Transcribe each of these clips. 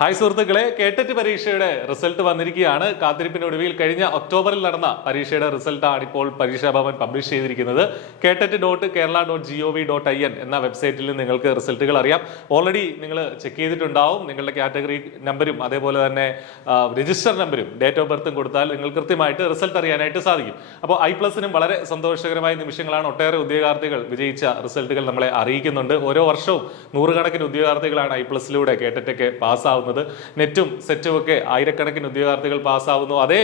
Hi സുഹൃത്തുക്കളെ, കേട്ടറ്റ് പരീക്ഷയുടെ result വന്നിരിക്കുകയാണ്. കാത്തിരിപ്പിനൊടുവിൽ കഴിഞ്ഞ ഒക്ടോബറിൽ നടന്ന പരീക്ഷയുടെ റിസൾട്ടാണ് ഇപ്പോൾ പരീക്ഷാ ഭവൻ പബ്ലിഷ് ചെയ്തിരിക്കുന്നത്. KTET.Kerala.gov.in എന്ന വെബ്സൈറ്റിൽ നിങ്ങൾക്ക് റിസൾട്ടുകൾ അറിയാം. ഓൾറെഡി നിങ്ങൾ ചെക്ക് ചെയ്തിട്ടുണ്ടാവും. നിങ്ങളുടെ കാറ്റഗറി നമ്പരും അതേപോലെ തന്നെ രജിസ്റ്റർ നമ്പരും ഡേറ്റ് ഓഫ് ബർത്തും കൊടുത്താൽ നിങ്ങൾ കൃത്യമായിട്ട് റിസൾട്ട് അറിയാനായിട്ട് സാധിക്കും. അപ്പോൾ I+നും വളരെ സന്തോഷകരമായ നിമിഷങ്ങളാണ്. ഒട്ടേറെ ഉദ്യോഗാർത്ഥികൾ വിജയിച്ച റിസൾട്ടുകൾ നമ്മളെ അറിയിക്കുന്നുണ്ട്. ഓരോ വർഷവും നൂറുകണക്കിന് ഉദ്യോഗാർത്ഥികളാണ് I+ലൂടെ കേട്ടറ്റൊക്കെ പാസ്സാവുന്നത്. നെറ്റും സെറ്റും ഒക്കെ ആയിരക്കണക്കിന് ഉദ്യോഗാർത്ഥികൾ പാസ്സാവുന്നു. അതേ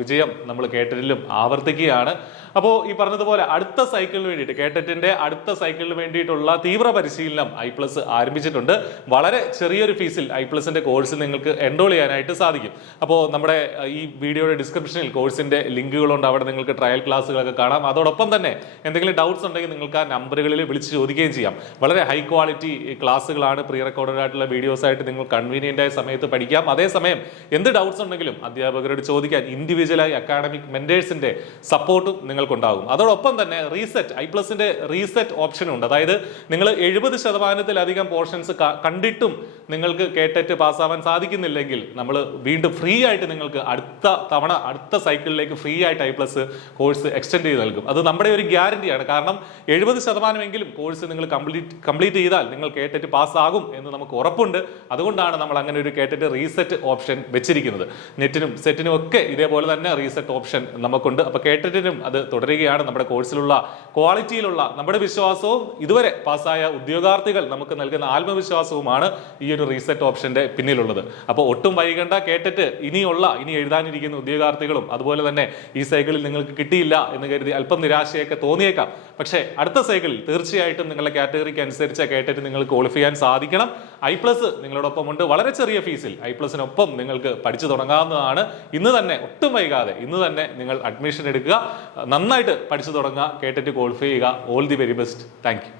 വിജയം നമ്മൾ കേട്ടറ്റിലും ആവർത്തിക്കുകയാണ്. അപ്പോൾ ഈ പറഞ്ഞതുപോലെ അടുത്ത സൈക്കിളിന് വേണ്ടിയിട്ട് കേട്ടറ്റിന്റെ അടുത്ത സൈക്കിളിന് വേണ്ടിയിട്ടുള്ള തീവ്ര പരിശീലനം I+ ആരംഭിച്ചിട്ടുണ്ട്. വളരെ ചെറിയൊരു ഫീസിൽ I+ന്റെ കോഴ്സിൽ നിങ്ങൾക്ക് എൻറോൾ ചെയ്യാനായിട്ട് സാധിക്കും. അപ്പോൾ നമ്മുടെ ഈ വീഡിയോയുടെ ഡിസ്ക്രിപ്ഷനിൽ കോഴ്സിന്റെ ലിങ്കുകളുണ്ട്. അവിടെ നിങ്ങൾക്ക് ട്രയൽ ക്ലാസ്സുകളൊക്കെ കാണാം. അതോടൊപ്പം തന്നെ എന്തെങ്കിലും ഡൗട്ട്സ് ഉണ്ടെങ്കിൽ നിങ്ങൾക്ക് ആ നമ്പറുകളിൽ വിളിച്ച് ചോദിക്കുകയും ചെയ്യാം. വളരെ ഹൈ ക്വാളിറ്റി ക്ലാസ്സുകളാണ്. പ്രീ റെക്കോർഡഡ് ആയിട്ടുള്ള വീഡിയോസ് ആയിട്ട് നിങ്ങൾ കൺവീനിയന്റ് ആയ സമയത്ത് പഠിക്കാം. അതേസമയം എന്ത് ഡൗട്ട്സ് ഉണ്ടെങ്കിലും അധ്യാപകരോട് ചോദിക്കാൻ ഇൻഡിവിജ്വലായി അക്കാഡമിക് മെന്റേഴ്സിന്റെ സപ്പോർട്ടും നിങ്ങൾക്കുണ്ടാകും. അതോടൊപ്പം തന്നെ I+ന്റെ റീസെറ്റ് ഓപ്ഷനും ഉണ്ട്. അതായത് നിങ്ങൾ 70%-ലധികം പോർഷൻസ് കണ്ടിട്ടും നിങ്ങൾക്ക് കേട്ടറ്റ് പാസ്സാവാൻ സാധിക്കുന്നില്ലെങ്കിൽ നമ്മൾ വീണ്ടും ഫ്രീ ആയിട്ട് നിങ്ങൾക്ക് അടുത്ത സൈക്കിളിലേക്ക് ഫ്രീ ആയിട്ട് I+ കോഴ്സ് എക്സ്റ്റെൻഡ് ചെയ്ത് നൽകും. അത് നമ്മുടെ ഒരു ഗ്യാരണ്ടിയാണ്. കാരണം 70% കോഴ്സ് നിങ്ങൾ കംപ്ലീറ്റ് ചെയ്താൽ നിങ്ങൾ കേട്ടറ്റ് പാസ്സാകും എന്ന് നമുക്ക് ഉറപ്പുണ്ട്. അതുകൊണ്ടാണ് നമ്മൾ അങ്ങനെ ഒരു കേട്ടറ്റ് റീസെറ്റ് ഓപ്ഷൻ വെച്ചിരിക്കുന്നത്. നെറ്റിനും സെറ്റിനും ഒക്കെ ഇതേപോലെ തന്നെ റീസെറ്റ് ഓപ്ഷൻ നമുക്കുണ്ട്. അപ്പൊ കേട്ടറ്റിനും അത് തുടരുകയാണ്. നമ്മുടെ കോഴ്സിലുള്ള ക്വാളിറ്റിയിലുള്ള നമ്മുടെ വിശ്വാസവും ഇതുവരെ പാസ്സായ ഉദ്യോഗാർത്ഥികൾ നമുക്ക് നൽകുന്ന ആത്മവിശ്വാസവുമാണ് ഈ ഒരു റീസെറ്റ് ഓപ്ഷന്റെ പിന്നിലുള്ളത്. അപ്പോൾ ഒട്ടും വൈകണ്ട. കേട്ടറ്റ് ഇനി എഴുതാനിരിക്കുന്ന ഉദ്യോഗാർത്ഥികളും അതുപോലെ തന്നെ ഈ സൈക്കിളിൽ നിങ്ങൾക്ക് കിട്ടിയില്ല എന്ന് കരുതി അല്പം നിരാശയൊക്കെ തോന്നിയേക്കാം. പക്ഷേ അടുത്ത സൈക്കിളിൽ തീർച്ചയായിട്ടും നിങ്ങളുടെ കാറ്റഗറിക്ക് അനുസരിച്ച് കേട്ടറ്റ് നിങ്ങൾ ക്വാളിഫൈ ചെയ്യാൻ സാധിക്കണം. I+ നിങ്ങളോടൊപ്പം ഉണ്ട്. വളരെ ചെറിയ ഫീസിൽ I+നൊപ്പം നിങ്ങൾക്ക് പഠിച്ചു തുടങ്ങാവുന്നതാണ്. ഇന്ന് തന്നെ ഒട്ടും വൈകാതെ ഇന്ന് തന്നെ നിങ്ങൾ അഡ്മിഷൻ എടുക്കുക. നന്നായിട്ട് പഠിച്ചു തുടങ്ങുക. കേട്ടറ്റ് ക്വാളിഫൈ ചെയ്യുക. All the very best. Thank you.